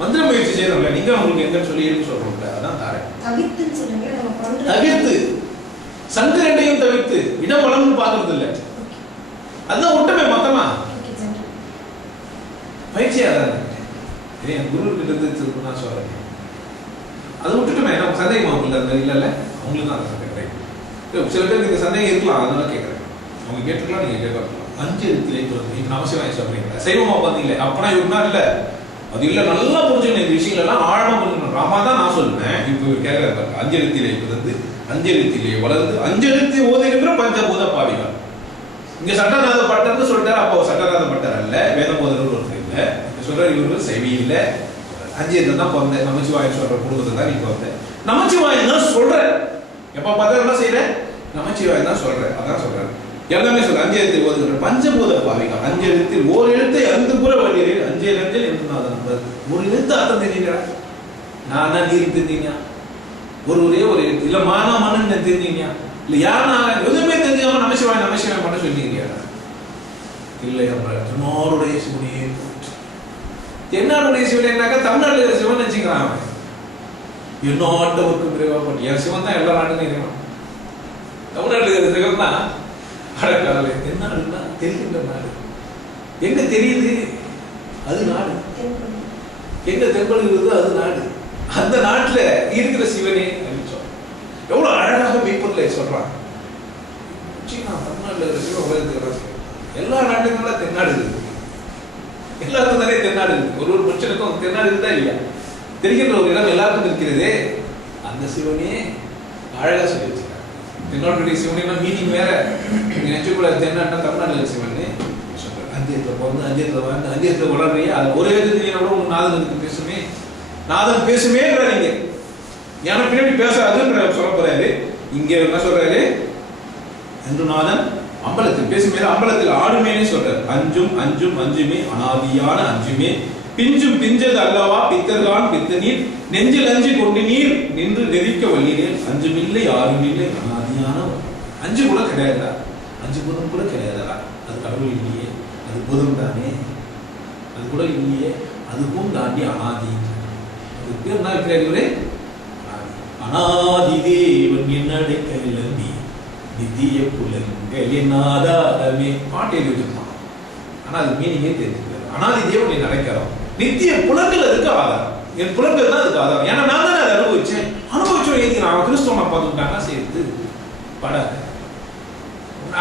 மந்திர முயற்சி செய்யறோம்ல, நீங்க உங்களுக்கு எங்க சொல்லி சொல்றோம்ல, அதான் தாரேன். தவிர்த்து சங்கரண்டையும் தவிர்த்து இடம் வளம்னு பாக்குறது இல்ல, அதுதான் ஒட்டமே மொத்தமா பயிற்சியா தான். என் குரு கிட்ட இருந்து நான் சொல்றேன், அதை விட்டுட்டுமே நம்ம சந்தேகமா இருக்குல்ல, அந்த இல்ல அவங்களுக்கு தான் அந்த சந்தேகம். சில பேருக்கு இந்த சந்தேகம் இருக்கலாம், அதனால கேட்கறேன். அவங்க கேட்டுக்கலாம், நீங்க கேட்கலாம். 5 எழுத்திலே இப்ப நமசிவாய சொல்றீங்க, சைவமா பார்த்தீங்களே அப்பனா இவருனா இல்ல, அது இல்ல, நல்லா புரிஞ்சுக்கணும் இந்த விஷயங்கள் எல்லாம், ஆழமா புரிஞ்சுக்கணும். ராமா தான் நான் சொல்லுவேன். இப்போ கேட்கற 5 எழுத்திலே பிறந்து 5 எழுத்திலே வளர்ந்து 5 எழுத்தை ஓதுகின்ற பஞ்சபூத பாவிகள். இங்க சட்டநாத பட்டர்னு சொல்லிட்டாரு. அப்போ சட்டநாத பட்டர் அல்ல, வேதபோதர் ஒருத்தர் இல்ல, சொல்ற இவரு சைவி இல்ல, 5 எழுத்து தான் பிறந்த நமச்சிவாய சொல்ற குடும்பத்தை தான் நீ பிறந்த. நமச்சிவாய தான் சொல்ற, எப்ப பார்த்தா என்ன செய்யற, நமச்சிவாய தான் சொல்ற, அதான் சொல்றாரு. எல்லாமே சொல்ற 5 எழுத்தை ஓதுகின்ற பஞ்சபூத பாவிகள். 5 எழுத்தில் ஓர் எழுத்தை 5 புற வழியில் 5 எழுத்தில் என்று ஒரு எழுத்து அர்த்தம் தெரிஞ்சுக்கிறா. நான் நீர் தெரிஞ்சீங்க, ஒரே ஒரு எழுத்து இல்ல, மானா மனு தெரிஞ்சீங்க இல்ல, யாரா எதுவுமே தெரிஞ்சாம நமசிவாய நமசிவாய பண்ண சொல்லிக்கிறீங்க இல்ல. என்னோடைய சிவனையே, என்னுடைய சிவனைனாக்கா தமிழ்நாட்டுல சிவன் வச்சுக்கிறான். என்னோட்டவருக்கு விரைவாப்பட்டு என் சிவன் தான் எல்லா நாட்டுக்கும் இருக்கிறான். தமிழ்நாட்டுல சிவன் தான் அடக்கால. தென்னாடுன்னா தெரிகின்ற நாடு, எங்க தெரியுது அது நாடு, எங்க தென்படுகிறது அது நாடு. அந்த நாட்டுல இருக்கிற சிவனே எவ்வளவு அழகாக மெய்ப்பொருளை சொல்றாங்க. தமிழ்நாட்டுல இருக்கிற சிவன் உலகத்துக்கு எல்லா நாட்டுக்கும் தென்னாடு இருக்கு, எல்லாருக்கும் தானே தென்னாடு இருக்கு. ஒரு மனுஷனுக்கும் தென்னாடு இருந்தா இல்லையா, தெரிகின்ற ஒரு இடம் எல்லாருக்கும் இருக்கிறதே. அந்த சிவனே அழகா சொல்லி வச்சிருக்காங்க. தென்னாட்டுடைய சிவனா மீனிங் வேற. நினைச்சுக்கூட தென்னாட்டா தமிழ்நாட்டுல சிவன் சொல்றாரு. 5 எழுத்துல பிறந்து 5 எழுத்துல வாழ்ந்து 5 எழுத்துல வளர்றியா, அது ஒரே எழுத்துல உங்க நாதனுக்கு பேசுமே, நாதன் பேசுமேன்றாரு. ஏன்னா பின்னாடி பேசாதுன்ற சொல்ல போறாரு. இங்க என்ன சொல்றாரு, என்று நாதன் அம்பலத்தில் பேசுமே, அம்பலத்தில் ஆடுமேனே சொல்றாரு. அஞ்சும் அஞ்சும் அஞ்சுமே அனாதியான அஞ்சுமே, பிஞ்சும் பிஞ்சது அல்லவா பித்தர்கான் பித்த நீர், நெஞ்சில் அஞ்சு கொண்டு நீர் நின்று நெறிக்க வல்லினேன், அஞ்சுமில்லை யாரும் இல்லை அனாதியான. 5 கூட கிடையாதா, 5 பூதம் கூட கிடையாதா, அது கடவுள் இல்லையே, அது பூதம் தானே, அது கூட இல்லையே, அதுக்கும் தாண்டி அனாதி. அது பேர் என்ன இருக்கிறார்களே, அனாதி தேவன் என்னடை கைலம்பி நித்திய புலன்களின் ஆதாரமே. பாட்டு எழுதி வச்சிருப்பான், ஆனா அது மீனிங்கே தெரிஞ்சுக்கிறது. அனாதி தேவன் என்ன நடக்கிறோம், நித்திய புலன்கள் அதுக்கு ஆதாரம், என் புலன்கள் தான் அதுக்கு ஆதாரம். ஏன்னா நான் தானே அதை அனுபவிச்சேன், அனுபவிச்சோம் ஏற்றினான். அவன் கிறிஸ்தவனை பார்த்துட்டாங்கன்னா சேர்த்து பாடாது,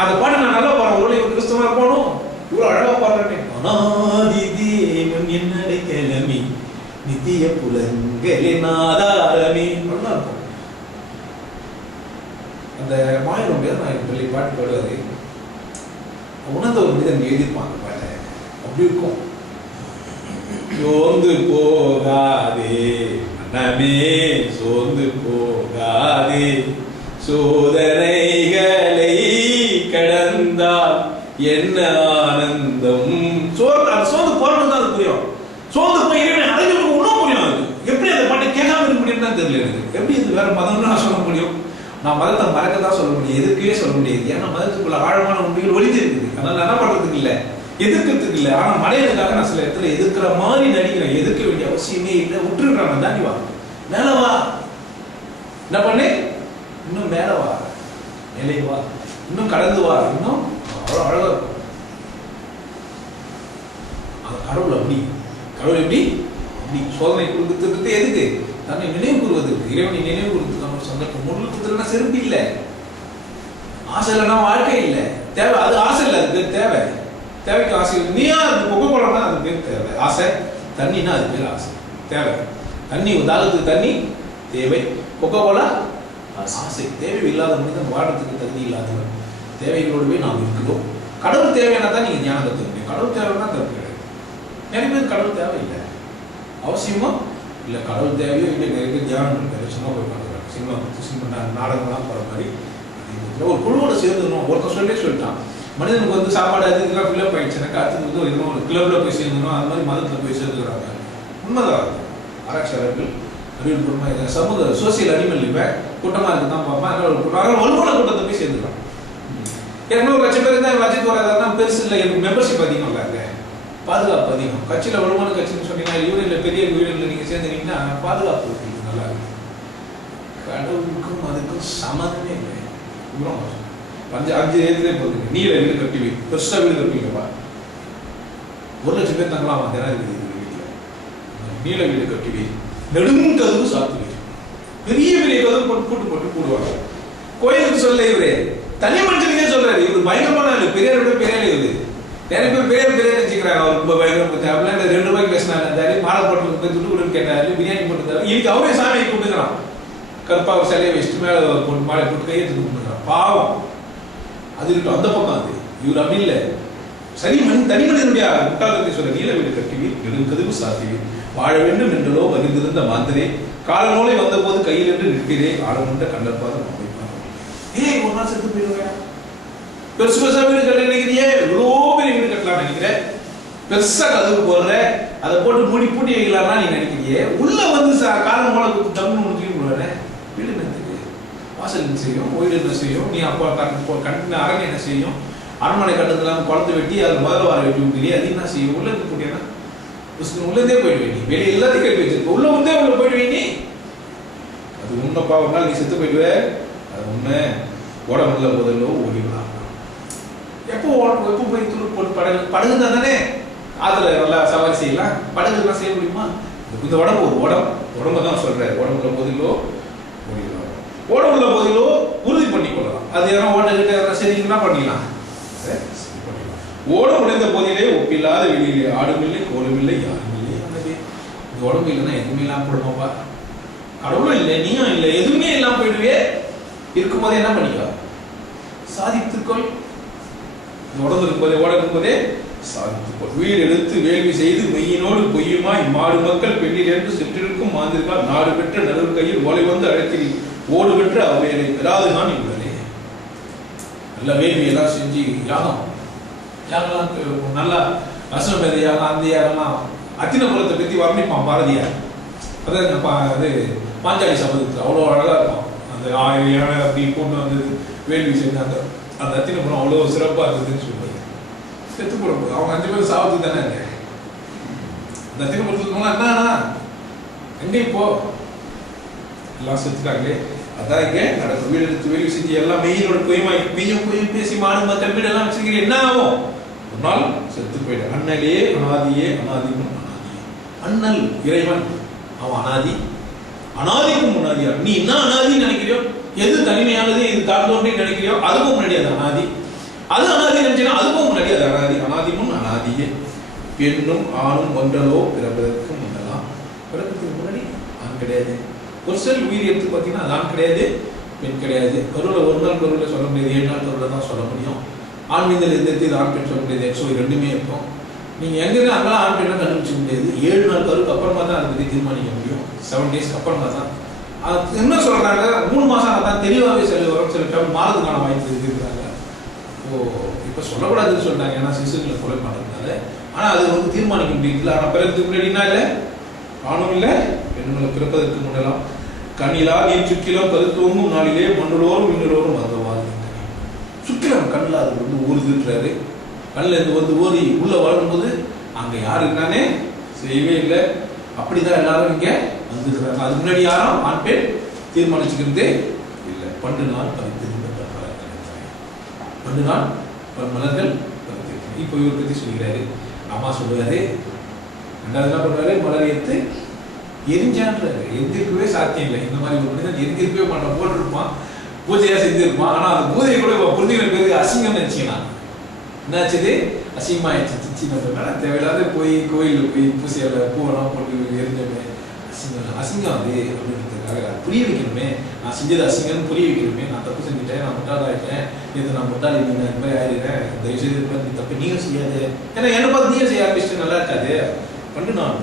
அதை பாட்டு நான் நல்லா பாடுறேன். ஒரு இவன் கிறிஸ்தவனா போகணும், இவ்வளவு அழகா பாடுறேன். அனாதி தேவன் என்னடை கிளம்பி நித்திய புலன்களின் ஆதாரமே. நல்லா இருக்கும். அந்த மாயிரம் பேர் நான் சொல்லி பாட்டு பாடுவாரு, உணர்ந்த ஒரு மனிதன் எழுதியிருப்பாங்க பாட்டு, அப்படி இருக்கும். சோர்ந்து போகாதே மனமே சோர்ந்து போகாதே, சோதனைகளை கடந்தால் என்ன ஆனந்தம். சோர்ந்து போறது தான் அது புரியும், சோர்ந்து போய் இறைவனை அடைஞ்சவனுக்கு ஒன்றும் புரியும். அது எப்படி அந்த பாட்டை கேட்காம இருக்க முடியும்னு தெரியல எனக்கு. எப்படி இது வேற மதம்னு நான் சொல்ல முடியும், நான் மதத்தை மறக்கதான் சொல்ல முடியும், எதுக்கே சொல்ல முடியாது. ஏன்னா மதத்துக்குள்ள ஆழமான உண்மைகள் ஒளிஞ்சு இருக்குது. அதனால என்ன பண்றதுக்கு இல்லை, எதிர்க்கிறதுக்கு இல்லை. ஆனா மடையனுக்காக நான் சில இடத்துல எதிர்க்கிற மாதிரி நடிக்கிறேன். எதிர்க்க வேண்டிய அவசியமே இல்லை, விட்டுருக்காங்க. தாண்டி வா, மேல வா, என்ன பண்ணு, இன்னும் மேல வா, மேலே வா, இன்னும் கடந்து வா, இன்னும் அவ்வளவு அழகா இருக்கும். கடவுள் அப்படி, கடவுள் எப்படி அப்படி சோதனை கொடுத்துட்டு எதுக்கு, தன்னை நினைவு கூறுவதற்கு, இறைவனை நினைவு கூறுவதற்கு நம்ம சந்தர்ப்பம். முருள் குத்துறதுனா செருப்பு இல்லை, ஆசை இல்லைன்னா வாழ்க்கை இல்லை, தேவை. அது ஆசை இல்லை, அது பேர் தேவை. தேவைக்கு ஆசை நீயா, அது கொக்கை கோலம்னா அது பேர் தேவை. ஆசை, தண்ணினா அது பேர் ஆசை, தேவை. தண்ணி தாகத்துக்கு தண்ணி தேவை, கொக்கை கோலா ஆசை. தேவை இல்லாத மனிதன் வாழறதுக்கு தகுதி இல்லாதவன். தேவைகளோடவே நாம் இருக்கிறோம். கடவுள் தேவையான தான் நீங்க ஞானம் கற்றுக்கணும். கடவுள் தேவைன்னா தப்பு கிடையாது. நிறைய பேர் கடவுள் தேவையில்லை, அவசியமா இல்லை. கடவுள் தேவையோ இல்லை, நிறைய பேர் தியானம் இருக்காரு, சும்மா போய் பார்க்குறாங்க. சினிமா நாடகம்லாம் போகிற மாதிரி ஒரு குழுவோட சேர்ந்துடணும். ஒருத்தர் சொல்லிட்டான், மனிதனுக்கு வந்து சாப்பாடு அது இதெல்லாம் ஃபில்லப் ஆயிடுச்சுன்னா காத்துக்கு ஒரு இன்னும் ஒரு கிளப்ல போய் சேர்ந்துடும். அது மாதிரி மதத்தில் போய் சேர்ந்துக்கிறாங்க. உண்மைதான். ஆராய்ச்சியாளர்கள் அறிவியல்பூர்வமாக இதை சமூக சோசியல் அனிமல் இப்போ கூட்டமாக இருக்குது தான் பார்ப்பேன். ஒழுங்கான கூட்டத்தை போய் சேர்ந்துக்கலாம். 200 லட்சம் பேர் தான் வச்சுட்டு வராதான் பெருசு இல்லை. எனக்கு மெம்பர்ஷிப் அதிகம் இல்லை, அங்கே பாதுகாப்பு அதிகம். கட்சியில் வலுவான கட்சின்னு சொன்னீங்கன்னா யூனியன்ல பெரிய யூனியன்ல நீங்க சேர்ந்துனீங்கன்னா பாதுகாப்பு இருக்கு, நல்லா இருக்கு. கடவுளுக்கும் அதுக்கும் சம்மந்தமே இல்லை. அஞ்சு ஏழுலே போகுது. நீல வீடு கட்டி பெருசா வீடு கட்டிங்கப்பா, 1,00,000 பேர் தங்கலாமா ஜனாதிபதி வீட்டில். நீல வீடு கட்டி நெடும் கதவு சாத்துவே, பெரிய பெரிய கதவு போட்டு போடுவாங்க. கோயிலுக்கு சொல்ல இவரு தனி மனுஷனுக்கே சொல்றாரு, இவர் பயங்கரமான பெரியார் விட பெரியார் இவரு. நிறைய பேர் பெரியார் நினைச்சுக்கிறாங்க அவர் ரொம்ப பயங்கரம். 2 ரூபாய்க்கு பேசினாரு, மாலை போட்டு போய் துட்டு கொடுன்னு கேட்டாரு, பிரியாணி போட்டு இன்னைக்கு அவரே சாமியை கூப்பிட்டுக்கிறான். கருப்பா ஒரு சிலையை வச்சுட்டு மேல போட்டு மாலை போட்டு கையை தூக்கி கொடுக்குறான். பாவம். அது இருக்கட்டும், அந்த பக்கம் அது. இவர் அப்படி இல்லை. சரி, தனி மனிதனுடைய முட்டாளத்தை சொல்ல, நீல வீடு கட்டுவி நெடுங்கதவு சாத்திவி வாழ வேண்டும் என்றோ வருந்திருந்த மாந்தரே காலநோலை வந்த போது கையில் என்று நிற்கிறே ஆழமுண்ட கண்டற்பாத அமைப்பாங்க. ஒரு நாள் செத்து போயிடுவேன். பெருசு பெருசா வீடு கட்ட நினைக்கிறியே, இவ்வளோ பெரிய வீடு கட்டலாம் நினைக்கிற, பெருசா கதவு போடுற, அதை போட்டு மூடி பூட்டி வைக்கலாம்னா நீ நினைக்கிறியே, உள்ள வந்து காலம் போல தம்னு முடிஞ்சு போடுவேன். வீடு நினைத்துக்கு வாசல் என்ன செய்யும், கோயில் என்ன செய்யும், நீ அப்பா கட்டின அரங்க என்ன செய்யும், அரண்மனை கட்டுறதுலாம் குளத்தை வெட்டி அது முதல்ல வர வெட்டி விட்டுறியே, அது என்ன செய்யும், உள்ள இருந்து போட்டியா உள்ளதே போயிடுவே. நீ வெளியே எல்லாத்தையும் கட்டி வச்சிருக்க, உள்ள வந்தே உள்ள போயிடுவே. நீ அது உண்மைப்பா, ஒரு நாள் நீ செத்து போயிடுவே. அது உண்மை. உடம்புல முதல்ல ஓடிவிடலாம். எப்போ போய் துணி போட்டு படகு தானே அதுல நல்லா சவாரி செய்யலாம். படகுலாம் செய்ய முடியுமா? இந்த உடம்பு ஒரு உடம்பு தான் சொல்றாரு. உடம்புல போதிலோ ஓடிவிடலாம், உடம்புல போதிலோ உறுதி பண்ணி கொள்ளலாம். அது யாரும் ஓட்டக்கிட்ட யாரும் சரிங்கன்னா பண்ணிக்கலாம். ஓட உடைந்த போதிலே ஒப்பில்லாத வெளியிலே ஆடும் இல்லை, கோலும் இல்லை, யாரும் இல்லை. இந்த உடம்பு இல்லைன்னா எதுவுமே இல்லாம போடுமாப்பா. கடவுளும் இல்லை, நீயும் இல்லை, எதுவுமே இல்லாம போயிடுவே. இருக்கும்போதே என்ன பண்ணிக்கோ, சாதித்துக்கொள். உடம்பு இருக்கும்போதே ஓட இருக்கும்போதே சாதித்துக்கொள். வீடு எடுத்து வேள்வி செய்து மெய்யினோடு பொய்யுமாய் மாடு மக்கள் பெண்ணில் என்று செற்றிருக்கும் மாந்திருக்கால் நாடு பெற்ற நடுவு கையில் ஓலை வந்து அழைக்கிறீ ஓடு பெற்ற அவையலை பெறாதுதான் இவ்வளே. நல்ல வேள்வி எல்லாம் செஞ்சு யாகம் நல்லா அசுவமேத யாகம், அந்த யாகம்லாம் அத்தினபுரத்தை பத்தி வர்ணிப்பான் பாரதியார். அது பாஞ்சாலி சபதத்தில் அவ்வளோ அழகா இருக்கும். அந்த 1000 யானை அப்படி கொண்டு வந்து வேள்வி செஞ்சாங்க. அந்த அத்தினபுரம் அவ்வளோ சிறப்பாக இருந்ததுன்னு சொல்லுவாங்க. செத்து போடும்போது அவங்க 5 பேர் சாவத்துக்கு தானே இருக்கு. அந்த அத்தினபுரத்துக்கு போனா என்னன்னா எங்கே இப்போ எல்லாம் செத்துட்டாங்களே. அதான் இங்க நடக்கும். வீடு எடுத்து வேள்வி செஞ்சு எல்லாம் மெய்யினோட பொய்யும் பேசி மாடு மக்கள் வீடு எல்லாம் வச்சிருக்கீங்க, என்ன ஆகும்? ஒரு நாள் செத்து போயிடு. அண்ணலே அனாதியே அனாதிக்கும் அனாதியே. அண்ணல் இறைவன், அவன் அனாதி, அனாதிக்கும் முன்னாடியா. நீ என்ன அனாதின்னு நினைக்கிறியோ, எது தனிமையானது, இது தாழ்ந்தோன்னு நினைக்கிறியோ, அதுக்கும் முன்னாடி அது அனாதி. அது அனாதி நினைச்சா அதுக்கும் முன்னாடி அது அனாதி. அனாதிக்கும் அனாதியே. பெண்ணும் ஆணும் ஒன்றலோ பிறப்பதற்கு முன்னலாம். பிறப்பதற்கு முன்னாடி ஆண் கிடையாது. ஒரு செல் உயிர் எடுத்து பார்த்தீங்கன்னா அது ஆண் கிடையாது, பெண் கிடையாது. கருவில் ஒரு நாள் கருவில் சொல்ல முடியாது, 7 நாள் கருவில் தான் சொல்ல முடியும். ஆண் மீதில் எதிர்த்து இது ஆண் பெண் சொல்ல முடியாது. எக்ஸோ ரெண்டுமே இருக்கும். நீங்கள் எங்கே அங்கெல்லாம் ஆண் பெண்ணாக கண்டுபிடிச்சிக்க முடியாது. 7 நாள் கருக்கு அப்புறமா தான் அதை பற்றி தீர்மானிக்க முடியும். 7 டேஸ்க்கு அப்புறமா தான். அது என்ன சொல்கிறாங்க, 3 மாதம் தான் தெளிவாகவே செல்ல வரும். சில டைம் மாறதுக்கான வாய்ப்பு இருக்கிறாங்க. இப்போ சொல்லக்கூடாதுன்னு சொல்லிட்டாங்க, ஏன்னா சிசுகளை கொலை பண்ணுறதுனால. ஆனால் அது வந்து தீர்மானிக்க முடியுது. ஆனால் பிறகு முன்னாடினா இல்லை, ஆணும் இல்லை பெண்களை பிறப்பதற்கு முன்னெல்லாம் கண்ணிலா நீர் சுக்கிலம் கருத்துவமும் நாளிலே மண்ணுளோரும் இன்னொருவரும் வந்தவாறு. சுக்கிலம் கண்ணில் அது வந்து ஊறுதுன்றாரு. கண்ணில் இருந்து வந்து ஓரி உள்ள வளரும்போது அங்கே யாரு இருக்கானே செய்யவே இல்லை. அப்படிதான் எல்லாரும் இங்கே வந்துருக்காங்க. அதுக்கு முன்னாடி யாரும் ஆண் பெண் தீர்மானிச்சுக்கிறதே இல்லை. பண்டு நாள் பறித்திருந்த பண்டு நாள் மலர்கள் பறித்திருக்க. இப்போ இவர் பற்றி சொல்கிறாரு. அம்மா சொல்லுவாரு, 2வது என்ன பண்ணுவாரு, மலர் எடுத்து எரிஞ்சான்றாரு. எந்திருக்கவே சாத்தியம் இல்லை. இந்த மாதிரி ஒரு மனிதன் எந்திருக்கவே மாட்டான், போட்டிருப்பான், பூஜையா செஞ்சிருப்பான். ஆனா அந்த பூஜையை கூட புரிஞ்சுக்கிற பேருக்கு அசிங்கம் நினைச்சிக்கலாம். என்னாச்சு, அசிங்கமாயிடுச்சு. சின்ன தேவையில்லாத போய் கோயிலில் போய் பூசையில பூவெல்லாம் போட்டு எரிஞ்சோமே, அசிங்கம் அது அப்படின்றதுக்காக புரிய வைக்கணுமே. நான் செஞ்சது அசிங்கம்னு புரிய வைக்கணுமே. நான் தப்பு செஞ்சுட்டேன், நான் முட்டாளாயிட்டேன், இது நான் முட்டாளி, நீ நான் இந்த மாதிரி ஆயிடுறேன், தயவுசெய்து நீ தப்பு நீங்க செய்யாது. ஏன்னா என்னை பார்த்து நீங்க செய்ய ஆரம்பிச்சுட்டு நல்லா இருக்காது. பண்டு நான்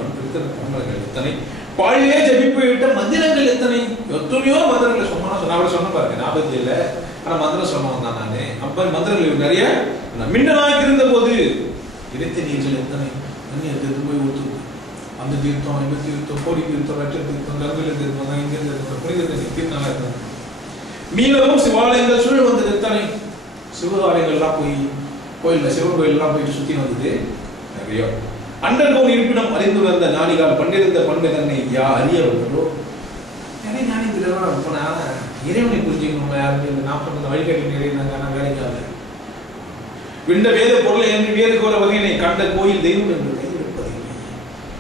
பொங்கல்கள் எத்தனை, பாழிலே ஜபிப்பு விட்ட மந்திரங்கள் எத்தனை, எத்தனையோ மந்திரங்களை சொன்ன பாருங்க, ஞாபகத்தில் இல்லை. ஆனா மந்திரம் சொன்னவன் தான் நானு. அப்ப மந்திரங்கள் நிறைய மின்னலாக இருந்த போது இறைத்த நீர்கள் எத்தனை, தண்ணி எடுத்து போய் ஊற்றுவோம். அந்த தீர்த்தம், இந்த தீர்த்தம், கோடி தீர்த்தம், லட்ச தீர்த்தம், கருங்கல் தீர்த்தம், இங்க தீர்த்தம், புனித தண்ணி தீர்த்தம் இருக்கும். மீனவும் சிவாலயங்கள் சூழல் வந்தது எத்தனை. சிவாலயங்கள்லாம் போய் கோயில்ல சிவன் கோயிலெல்லாம் போயிட்டு சுத்தி வந்தது நிறைய. அண்டர்கோன் இருப்பிடம் அறிந்து வந்த ஞானிகள் பண்டிருந்த பண்பை தன்னை அறியவர்களோ. நிறைய ஞானிகளெல்லாம் ரொம்ப இறைவனை புரிஞ்சுக்கணும். யாருமே நான் பண்ண வழிகாட்டி நிறைய வேலைக்காக விண்ட வேத பொருளை என்று வேறு ஒரு வகையினை கண்ட கோயில் தெய்வம் என்று கையெடுப்பதில்லை.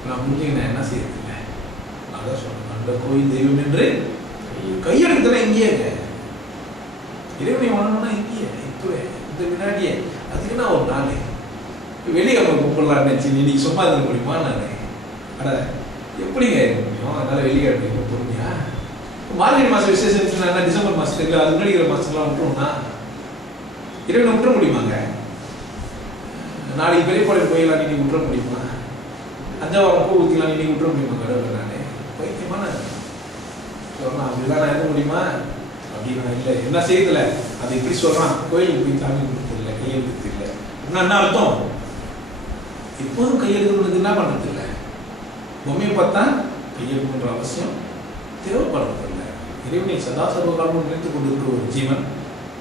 நான் புரிஞ்சுக்கினேன் என்ன செய்யறதில்ல. அதான் சொல்றேன், கண்ட கோயில் தெய்வம் என்று கையெடுக்கிற இங்கேயே இறைவனை வணங்கணும்னா இங்கேயே இப்பவே இந்த வினாடியே. அதுக்கு நான் ஒரு நாள் வெளியே கும்பிடலாம் நினைச்சு இன்னைக்கு சும்மா இருக்க முடியுமா? நான் அட எப்படிங்க இருக்க முடியும்? அதனால வெளியே பொறுமையா மார்கழி மாசம் விசேஷம் என்ன டிசம்பர் மாசத்துக்கு அது முன்னாடி மாசத்துலாம் விட்டுருவோம்னா இறைவனை விட்டுற முடியுமாங்க? நாளைக்கு பெரியப்பாளையம் போயிடலாம் நீ விட்டுற முடியுமா? அஞ்சாவது பூ ஊற்றிலாம் நீ விட்டுற முடியுமா? கடவுள் நானே பைத்தியமான சொல்லலாம் அப்படிலாம் நான் இருக்க முடியுமா? அப்படின்னா இல்லை என்ன செய்யல அது இப்படி சொல்றான். கோயிலுக்கு போய் சாமி கொடுத்து இல்லை, கையெழுத்து இல்லை. என்ன அர்த்தம்? இப்போதும் கையெழுத்து என்ன பண்றது இல்லை. பொம்மையை பார்த்தா கையெழுத்துன்ற அவசியம் தேவைப்படுறது இல்லை. இறைவனை சதா சர்வகாலமும் நினைத்துக் கொண்டிருக்கிற ஒரு ஜீவன்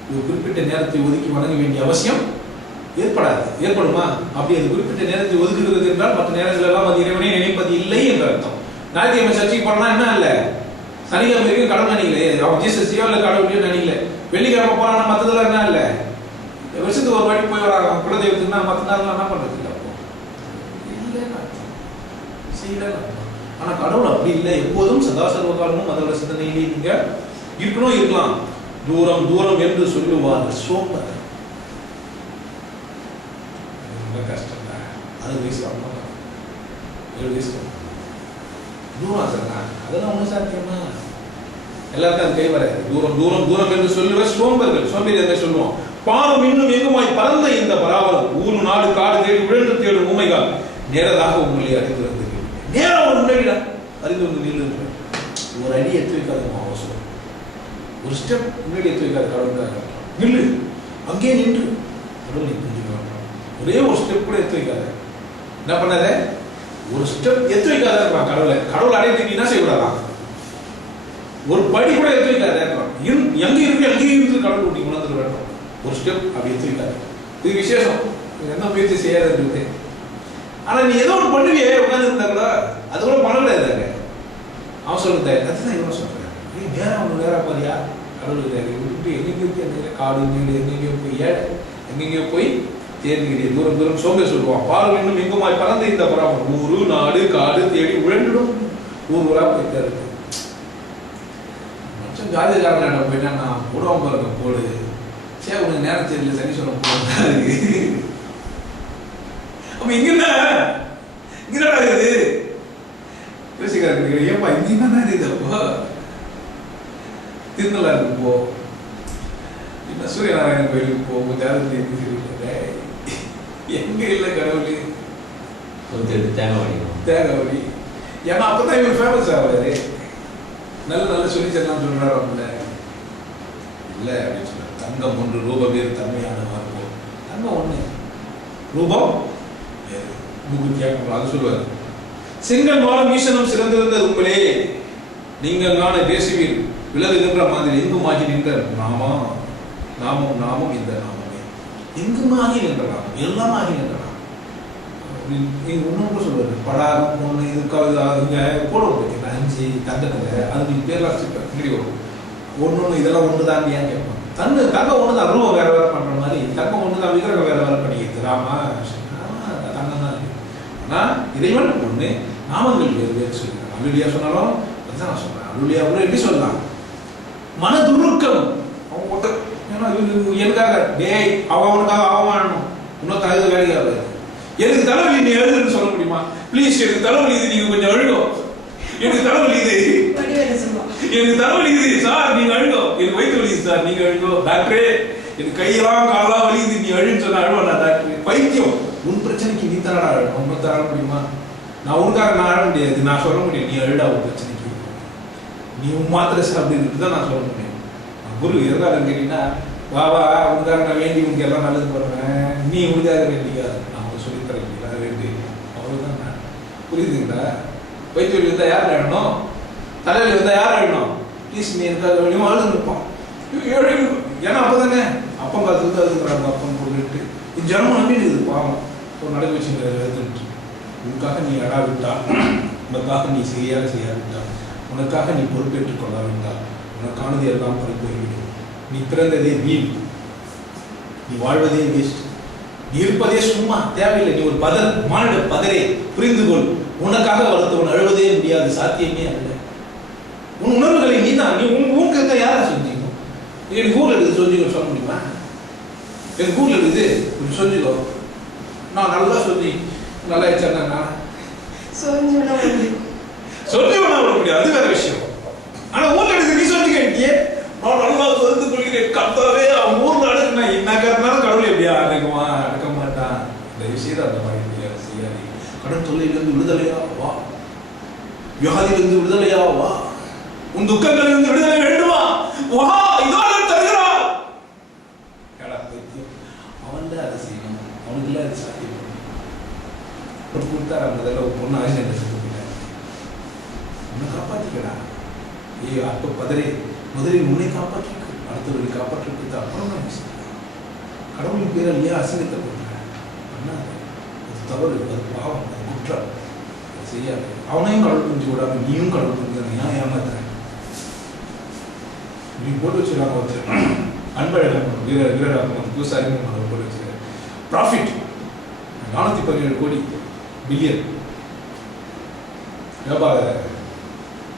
ஒரு குறிப்பிட்ட நேரத்தை ஒதுக்கி வணங்க வேண்டிய அவசியம் ஏற்படாது. ஏற்படுமா? அப்படி அது குறிப்பிட்ட நேரத்தை ஒதுக்குகிறது என்றால் மற்ற நேரங்கள் எல்லாம் அது இறைவனை நினைப்பது இல்லை என்ற அர்த்தம். ஞாயிற்றுக்கிழமை சர்ச்சைக்கு போனா என்ன இல்லை, சனிக்கிழமை வரைக்கும் கடவுள் நினைக்கல, அவன் ஜீசஸையோ இல்லை கடவுளையோ நினைக்கல. வெள்ளிக்கிழமை போனா மற்றதெல்லாம் என்ன இல்லை, வருஷத்துக்கு ஒரு வாட்டி போய் வராங்க குலதெய்வத்துக்குன்னா மற்ற நாள்லாம் என்ன பண்றது இல்லை. அப்போ இல்லைன்னு அர்த்தம், செய்யலன்னு அர்த்தம். ஆனா கடவுள் அப்படி இல்லை. எப்போதும் சதா சர்வகாலமும் அதோட சிந்தனையிலே நீங்க இருக்கணும், இருக்கலாம். தூரம் தூரம் என்று சொல்லுவார் சோம்பர். ரொம்ப கஷ்டம் தான். 6 வயசு 7 வயசு தூரம் சார், அதெல்லாம் ஒன்றும் சாத்தியமா? எல்லாருக்கும் அது கை வராது. தூரம் தூரம் தூரம் என்று சொல்லுவ சோம்பர்கள். சோம்பேறி அதை சொல்லுவோம். பாவம் இன்னும் எங்குமாய் பறந்த இந்த பராவலம் ஊரு நாடு காடு தேடி விழுந்து தேடும் ஊமைகள் நேரதாக உங்களை அறிந்து வந்து நேரம் ஒரு முன்னாடிடா அறிந்து வந்து நின்று ஒரு அடி எடுத்து வைக்காத அவசரம். ஒரு ஸ்டெப் முன்னாடி எடுத்து வைக்காத கடவுளுக்காக நில்லு, அங்கேயே நின்று கடவுள் நீ புரிஞ்சுக்கலாம். ஒரே ஒரு ஸ்டெப் கூட எடுத்து வைக்காத. என்ன பண்ணாத? ஒரு ஸ்டெப் எடுத்து வைக்காத இருக்கலாம். கடவுளை அடையத்துக்கு என்ன செய்யக்கூடாதான்? ஒரு படி கூட எடுத்து வைக்காத இருக்கலாம். எங்க இருக்கு அங்கேயும் இருந்து கடவுள் நீ உணர்ந்து வேண்டும். ஒரு ஸ்டெப் அப்படி எடுத்து வைக்காது. இது விசேஷம், எந்த முயற்சி செய்யாதுன்றது. ஆனா நீ ஏதோ ஒன்று பண்ணுவியே உட்காந்து இருந்தா கூட அது கூட பண்ண கிடையாது. அவன் சொல்லுத அதுதான் இவன் சொல்றேன். நீ நேரம் ஒன்று நேரம் பாரியா கடவுள் விட்டு எங்கெங்கயோ காடு நீடு எங்கெங்கயோ போய் எங்கெங்கயோ போய் தேர்ந்துகிறிய தூரம் தூரம் சோம்பே சொல்லுவான். பால் இன்னும் எங்குமாய் பறந்து இந்த பராமம் ஊரு நாடு காடு தேடி உழண்டிடும் ஊர் ஊரா போய் தேர்ந்து மச்சம் ஜாதிகாரன் போயிட்டா நான் போடுவான் பாருங்க போடு சே உனக்கு நேரம் தெரியல சனி சொல்ல போறாங்க. அப்ப இங்க என்னடா இது யோசிக்கிறாரு. ஏப்பா இங்க என்ன இது? அப்போ திருநெல்லா இருக்கு போ, என்ன சூரியநாராயணன் கோயிலுக்கு போ, ஜாதகத்தை தெரியல எங்க இல்லை கடவுள் கொஞ்சம் தேங்காவளி. ஏன்னா அப்பதான் இவர் ஃபேமஸ் ஆகுறாரு. நல்ல நல்ல சொல்லிச்செல்லாம் சொல்றாரு. அவங்கள இல்லை அப்படின்னு சொல்றாரு. தங்கம் ஒன்று ரூபம் வேறு தன்மையான மாறுபோம். தங்கம் ஒண்ணு ரூபம் அது சொல்லுவார். செங்கல் மாலும் ஈசனும் சிறந்திருந்தது உங்களே நீங்கள் நானே பேசுவீர் விலகுகின்ற மாதிரி எங்குமாகி நின்ற நாமம் நாமும் இந்த நாமமே எங்குமாகி நின்ற நாமம் எல்லாம் ஆகி நின்ற நாமம். இன்னும் கூட சொல்லுவாரு. படாரம் பொண்ணு இதுக்காக இங்க போடுவோம் 5 தங்கத்துல அது பேர்லாம் இப்படி வரும். ஒன்று இதெல்லாம் ஒன்று தான் ஏன் கேட்பாங்க. தங்கம் ஒன்று தான் ரூபம் வேற வேற பண்ற மாதிரி தங்கம் ஒன்று தான் விக்கிரகம் வேற வேற பண்ணிக்கிறது. ராமா தங்கம் தான். ஆனா இறைவன் ஒண்ணு, நாமங்கள் வேறு வேறு சொல்லிருக்காங்க. அலுலியா சொன்னாலும் அதுதான் நான் சொல்றேன். அலுலியா கூட எப்படி சொல்லலாம்? மன துருக்கம். அவங்க எனக்காக டேய் அவனுக்காக அவமானணும் இன்னும் தகுந்த வேலைக்காக எனக்கு தலைவலி நீ எழுதுன்னு சொல்ல முடியுமா? ப்ளீஸ் எனக்கு தலைவலி இது, நீங்க கொஞ்சம் அழுகும். எனக்கு தலைவலி இது, எனக்கு தலைவலி இது சார், நீங்க அழுகும். எனக்கு வயிற்று வலி சார், நீங்க அழுகும். டாக்டரே எனக்கு கையெல்லாம் காலெல்லாம் வலிக்குது, நீ அழுன்னு சொன்னா அழுவா டாக்டர். பைத்தியம். உன் பிரச்சனைக்கு நீ தரடா அழுகும். உன் தர முடியுமா? நான் உனக்காக நான் அழ முடியாது. நான் சொல்ல முடியும் நீ அழுடா உன் பிரச்சனைக்கு, நீ உன் மாத்திரை சாப்பிட்டு தான் நான் சொல்ல முடியும். குரு இருந்தாலும் கேட்டீங்கன்னா வா வா உனக்காக நான் வேண்டி உனக்கு எல்லாம் நல்லது பண்ணுறேன், நீ உனக்காக வேண்டியா நான் உனக்கு சொல்லித்தரேன் இல்லையா வேண்டி அவ்வளோதான். நான் புரியுதுங்களா? வயிற்று வலி வந்தால் யார் அழணும்? தலைவலி வந்தால் யார் அழணும்? ப்ளீஸ் நீ எனக்காக வேண்டியும் அழுது நிற்பான். ஏன்னா அப்போ தானே அப்பம் காலத்துக்கு அதுங்கிறாங்க. அப்பம் போட்டுட்டு ஜனமும் நம்பி இருக்குது பாவம் ஒரு நடக்க வச்சுட்டு உனக்காக நீ அழாவிட்டால், உனக்காக நீ சரியாக செய்யாவிட்டால், உனக்காக நீ பொறுப்பேற்றுக் கொள்ளாவிட்டால் உனக்கானது எல்லாம் பறிப்போய்விடும். நீ பிறந்ததே வீண், நீ வாழ்வதே வேஸ்ட், நீ இருப்பதே சும்மா தேவையில்லை. நீ ஒரு பதர், மானிட பதரே, புரிந்து கொள். உனக்காக வளர்த்தவன் அழுவதே முடியாது, சாத்தியமே அல்ல. உன் உணர்வுகளை நீ தான், நீ உன் கருத்தை யாரா செஞ்சுக்கணும்? எனக்கு ஊரில் இருக்குது சொல்லிக்கோ சொல்ல முடியுமா? எனக்கு ஊரில் இருக்குது இப்படி சொல்லிக்கோ, நான் நல்லா சொல்லி நல்லா வச்சேன்னா சொல்லி வேணா விட முடியாது, அது வேற விஷயம். ஆனா ஊர்ல இருக்குது நீ சொல்லிக்க, நான் நல்லா சொல்லி கொள்கிறேன் கர்த்தாவே, அவன் ஊர்ல அடுக்குனா என்ன காரணம் கடவுள் எப்படியா அடக்குமா? அடக்க மாட்டான். இந்த விஷயத்தை அந்த மாதிரி செய்யாது. கடன் தொல்லையிலிருந்து விடுதலையா வா, வியாதியிலிருந்து விடுதலையா வா, உன் துக்கங்களிலிருந்து விடுதலை வேண்டுமா வா, இதோடு தருகிறான். அவன் தான் அதை செய்யணும், அவனுக்கு இல்லை அது சாத்தியம். ஒரு கொடுத்தாரு அந்த இதில் ஒரு பொண்ணு ஆக்சிடென்ட் செத்துக்கிட்டேன், உன்னை காப்பாற்றிக்கடா. அப்போ பதறி முதலில் உன்னை காப்பாற்றிருக்கு, அடுத்தவரை காப்பாற்றிருக்கு. அப்புறம் தான் கடவுளின் பேரில் ஏன் அசிங்கத்தை கொடுக்குறேன்? அது தவறு, அது பாவம், அது குற்றம், அது செய்யாது. அவனையும் கடவுள் புரிஞ்சு விடாம நீயும் கடவுள் புரிஞ்சு ஏன் ஏமாத்துறேன்? நீ போட்டு வச்சுருக்காங்க ஒருத்தர் அன்பழகன் வீரராகவன் பூசாரி போட்டு வச்சுருக்காரு. ப்ராஃபிட் 417 கோடி பில்லியன் வியாபார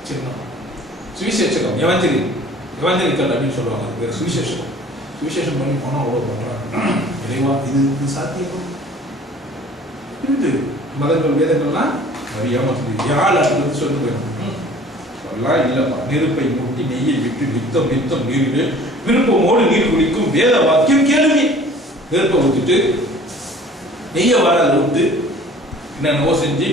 சின்னம், சுவிசேஷகம், எவாஞ்சலிக்கல் அப்படின்னு சொல்லுவாங்க. அது பேர் சுவிசேஷம். சுவிசேஷம் பண்ணி போனால் அவ்வளோ பண்ணுறாங்க. இறைவா இது சாத்தியம் இருக்கு. மதங்கள் வேதங்கள்லாம் நிறைய யாழ் அப்படின்னு சொல்லி போயிடும். சொல்லலாம் இல்லைப்பா, நெருப்பை மூட்டி நெய்யை விட்டு நித்தம் நித்தம் நீரிடு, விருப்பமோடு நீர் குடிக்கும் வேத வாக்கியம் கேள்வி. நெருப்பை ஊற்றிட்டு நெய்யை வர அதை விட்டு என்னென்னவோ செஞ்சு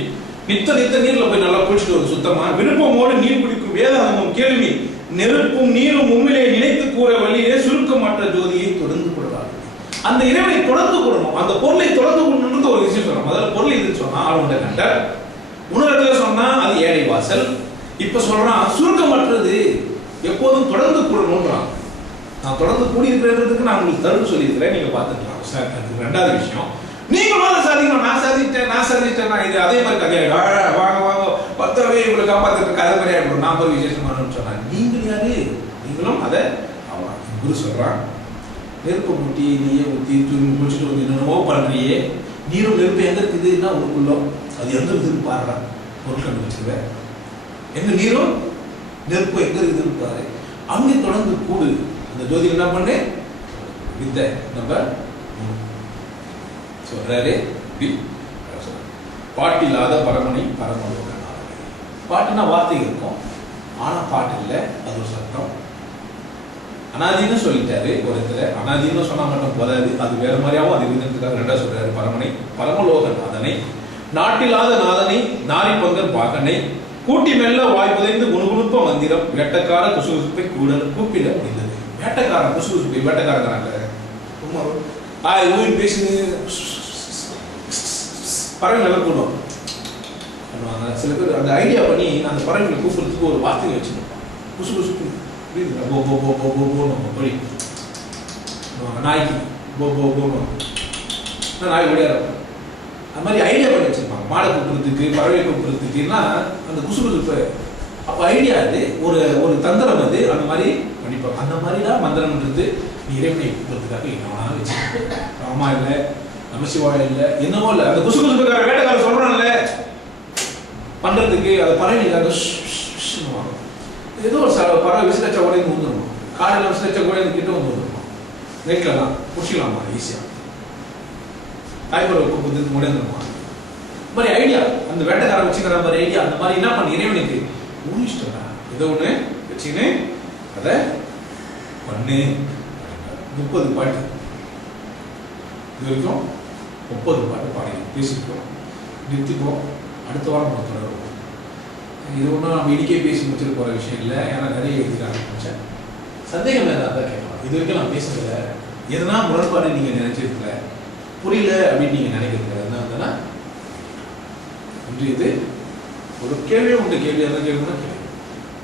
நித்த நித்த நீர்ல போய் நல்லா குளிச்சுட்டு வந்து சுத்தமா விருப்பமோடு நீர் குடிக்கும் வேதாகமம் கேள்வி. நெருப்பும் நீரும் உண்மையிலே நினைத்து கூற வழியிலே சுருக்கமற்ற ஜோதியை தொடர்ந்து கொள்ளலாம். அந்த இறைவனை தொடர்ந்து கொள்ளணும், அந்த பொருளை தொடர்ந்து கொள்ளணும்னு ஒரு விஷயம் சொல்லணும். முதல்ல பொருள் எதுன்னு சொன்னா ஆளுண்ட கண்டர், உணர்வுல சொன்னா அது ஏழை வாசல். இப்ப சொல்றான் சுருக்கமற்றது, எப்போதும் தொடர்ந்து கூடணும்ன்றான். நான் தொடர்ந்து கூடியிருக்கிறதுக்கு நான் உங்களுக்கு தருணம் சொல்லியிருக்கிறேன், நீங்க பார்த்துக்கலாம். ரெண்டாவது விஷயம், நீங்களும் சாதிக்கணும். நான் சாதிச்சேன் இது அதே மாதிரி கதையாயிடும். வாங்க வாங்க பத்தவே இவங்களை காப்பாத்துக்கு கதை மாதிரி ஆயிடும். நான் ஒரு விசேஷமானு சொன்னா நீங்கள் யாரு? நீங்களும் அதை அவன் குரு சொல்றான். நெருப்பு மூட்டி நீயே ஊற்றி தூங்கி குளிச்சுட்டு வந்து என்னென்னமோ பண்றியே. நீரும் நெருப்பு எங்க இருக்குதுன்னா உனக்குள்ள அது எங்க இருக்குதுன்னு பாடுறான். பொருள் கண்டுபிடிச்சிருவேன். எங்க நீரும் நெருப்பு எங்க இருக்குதுன்னு பாரு, அங்கே தொடர்ந்து கூடு. அந்த ஜோதி என்ன பண்ணு வித்த நம்பர் சொல்றாரு. பாட்டில்லாத பரமனை பரமலோக. பாட்டுனா வார்த்தை இருக்கும், ஆனா பாட்டு இல்லை, அது ஒரு சத்தம். அனாதின்னு சொல்லிட்டாரு ஒரு இடத்துல. அனாதின்னு சொன்னா மட்டும் போதாது, அது வேற மாதிரியாவும் அது இருந்ததுக்காக ரெண்டா சொல்றாரு. பரமனை பரமலோக நாதனை, நாட்டில்லாத நாதனை, நாரி பங்கன் பாகனை, கூட்டி மெல்ல வாய்ப்புதைந்து குணுகுணுப்ப மந்திரம், வேட்டக்கார குசுகுசுப்பை கூடல் கூப்பிட முடிந்தது. வேட்டக்காரன் குசுகுசுப்பை வேட்டக்காரங்கிறாங்க. பேசுது பறவை நல்லா கூடும். சில பேர் அந்த ஐடியா பண்ணி அந்த பறவைகளை கூப்பிடுறதுக்கு ஒரு வார்த்தையை வச்சுருப்பான். குசு குசு போ நாய்க்கு நாய் ஓடியா அது மாதிரி ஐடியா பண்ணி வச்சிருப்பாங்க. மாடை கூப்பிடுறதுக்கு பறவை கூப்பிடுறதுக்குன்னா அந்த குசு குசுப்பு. அப்போ ஐடியா அது ஒரு ஒரு தந்திரம், அது அந்த மாதிரி பண்ணிப்பாங்க. அந்த மாதிரி தான் மந்திரம்ன்றது. நீ இறைவனை கூப்பிடுறதுக்காக என்னவா வச்சுருக்க ராமா இல்லை, நமசிவாயம் இல்லை, என்னவோ இல்லை. அந்த குசு குசுப்புக்கார வேட்டைக்கார சொல்றான்ல பண்றதுக்கு, அதை பறவைக்காக ஏதோ ஒரு பறவை விசிலச்சா கூட வந்துடணும். காலையில் விசிலச்சா கூட கிட்ட வந்துடணும். நைட்லாம் முடிச்சிடலாமா ஈஸியாக, தாய்ப்பறவை கூப்பிடுறதுக்கு முடிந்துருமா. இந்த மாதிரி ஐடியா அந்த வேட்டைக்காரன் வச்சுக்கிற மாதிரி ஐடியா. அந்த மாதிரி என்ன பண்ணி இறைவனுக்கு ஊழிச்சிட்டா ஏதோ ஒன்று வச்சுக்கின்னு அதை பண்ணு. 30 பாட்டு இது வரைக்கும் 30 பாட்டு பாடி பேசியிருக்கோம். நிறுத்திக்கோ, அடுத்த வாரம் நம்ம தொடருவோம். இது ஒன்றும் நம்ம இடிக்கே பேசி முடிச்சுட்டு போகிற விஷயம் இல்லை. ஏன்னா நிறைய எழுதிக்க ஆரம்பிச்சேன். சந்தேகம் ஏதாவது தான் கேட்கலாம். இது வரைக்கும் நான் பேசுறதில்ல. எதனா முரண்பாடு நீங்கள் நினைச்சிருக்கல, புரியல அப்படின்னு நீங்கள் நினைக்கிறீங்க. என்ன இன்று இது ஒரு கேள்வியும் உண்டு. கேள்வி எதாவது கேட்கணும்னா